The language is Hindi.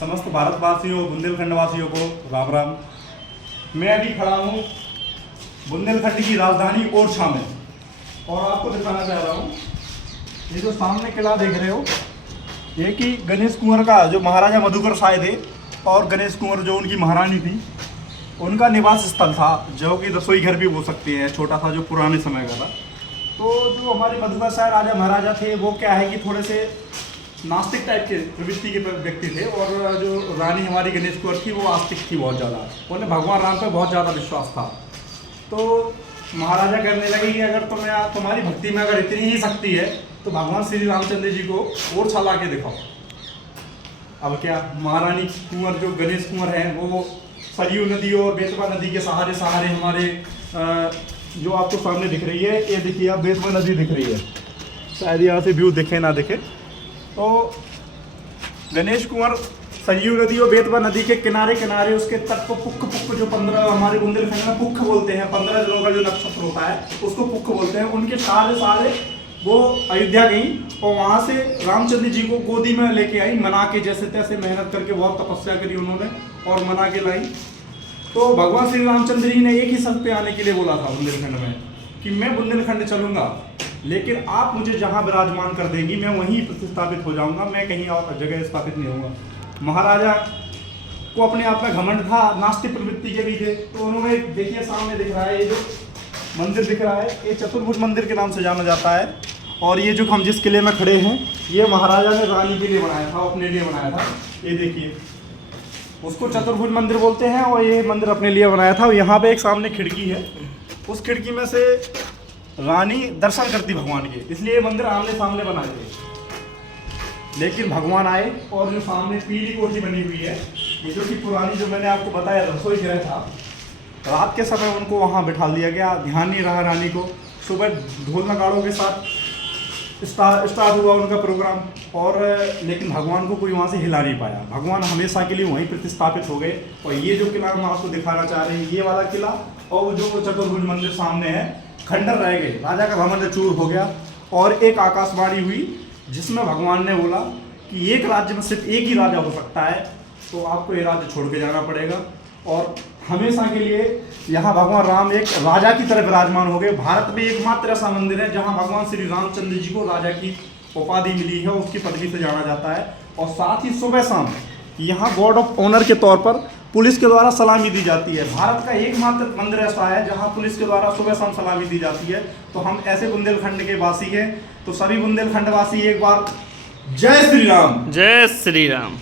समस्त भारतवासियों बुंदेलखंड वासियों को राम राम। मैं अभी खड़ा हूँ बुंदेलखंड की राजधानी ओरछा में और आपको दिखाना चाह रहा हूँ ये जो सामने किला देख रहे हो, ये कि गणेश कुंवर का, जो महाराजा मधुकर शाह थे और गणेश कुंवर जो उनकी महारानी थी, उनका निवास स्थल था, जो कि रसोई घर भी हो सकते हैं, छोटा सा, जो पुराने समय का था। तो जो हमारे मधुकर शाह राजा महाराजा थे वो क्या है कि थोड़े से नास्तिक टाइप के प्रवृत्ति के व्यक्ति थे, और जो रानी हमारी गणेश कुंवर थी वो आस्तिक थी बहुत ज़्यादा, उन्हें भगवान राम पर बहुत ज़्यादा विश्वास था। तो महाराजा कहने लगे कि अगर तुम्हारी भक्ति में अगर इतनी ही शक्ति है तो भगवान श्री रामचंद्र जी को ओरछा ला के दिखाओ। अब क्या, महारानी कुंवर जो गणेश कुंवर हैं वो सरयू नदी और बेतवा नदी के सहारे सहारे हमारे जो आपको सामने दिख रही है, ये देखिए आप, बेतवा नदी दिख रही है, शायद यहाँ से व्यू दिखे ना दिखे। तो गणेश कुंवर सरयू नदी और बेतवा नदी के किनारे किनारे उसके तट को पुख जो 15 हमारे बुंदेलखंड में पुख बोलते हैं, 15 दिनों का जो नक्षत्र होता है उसको पुख बोलते हैं। उनके सारे वो अयोध्या गई और वहाँ से रामचंद्र जी को गोदी में लेके आई, मना के, जैसे तैसे मेहनत करके बहुत तपस्या करी उन्होंने और मना के लाई। तो भगवान श्री रामचंद्र जी ने एक ही शर्त पे आने के लिए बोला था बुंदेलखंड में कि मैं बुंदेलखंड चलूंगा, लेकिन आप मुझे जहाँ विराजमान कर देंगी मैं वहीं प्रतिस्थापित हो जाऊंगा, मैं कहीं और जगह स्थापित नहीं होऊंगा। महाराजा को अपने आप में घमंड था, नास्तिक प्रवृत्ति के भी थे। तो उन्होंने, देखिए सामने दिख रहा है ये जो मंदिर दिख रहा है, ये चतुर्भुज मंदिर के नाम से जाना जाता है। और ये जो हम जिस किले में खड़े हैं ये महाराजा ने रानी के लिए बनाया था, अपने लिए बनाया था। ये देखिए, उसको चतुर्भुज मंदिर बोलते हैं और ये मंदिर अपने लिए बनाया था। और यहाँ पे एक सामने खिड़की है, उस खिड़की में से रानी दर्शन करती भगवान के, इसलिए ये मंदिर आमने सामने बनाए थे। लेकिन भगवान आए और जो सामने पीली कोठी बनी हुई है, ये जो कि पुरानी, जो मैंने आपको बताया रसोई गृह था, रात के समय उनको वहाँ बिठा दिया गया, ध्यान नहीं रहा रानी को। सुबह ढोल नगाड़ों के साथ स्टार्ट हुआ उनका प्रोग्राम, और लेकिन भगवान को कोई वहाँ से हिला नहीं पाया। भगवान हमेशा के लिए वहीं प्रतिस्थापित हो गए। और ये जो किला हम आपको दिखाना चाह रहे हैं, ये वाला किला और जो चतुर्भुज मंदिर सामने है, खंडर रह गए, राजा का घमंड चूर हो गया। और एक आकाशवाणी हुई जिसमें भगवान ने बोला कि एक राज्य में सिर्फ एक ही राजा हो सकता है, तो आपको ये राज्य छोड़ के जाना पड़ेगा। और हमेशा के लिए यहाँ भगवान राम एक राजा की तरह विराजमान हो गए। भारत में एकमात्र ऐसा मंदिर है जहाँ भगवान श्री रामचंद्र जी को राजा की उपाधि मिली है, उसकी पदवी से जाना जाता है। और साथ ही सुबह शाम यहाँ गॉड ऑफ ऑनर के तौर पर पुलिस के द्वारा सलामी दी जाती है। भारत का एकमात्र मंदिर ऐसा है जहाँ पुलिस के द्वारा सुबह शाम सलामी दी जाती है। तो हम ऐसे बुंदेलखंड के वासी हैं, तो सभी बुंदेलखंड वासी एक बार जय श्री राम, जय श्री राम।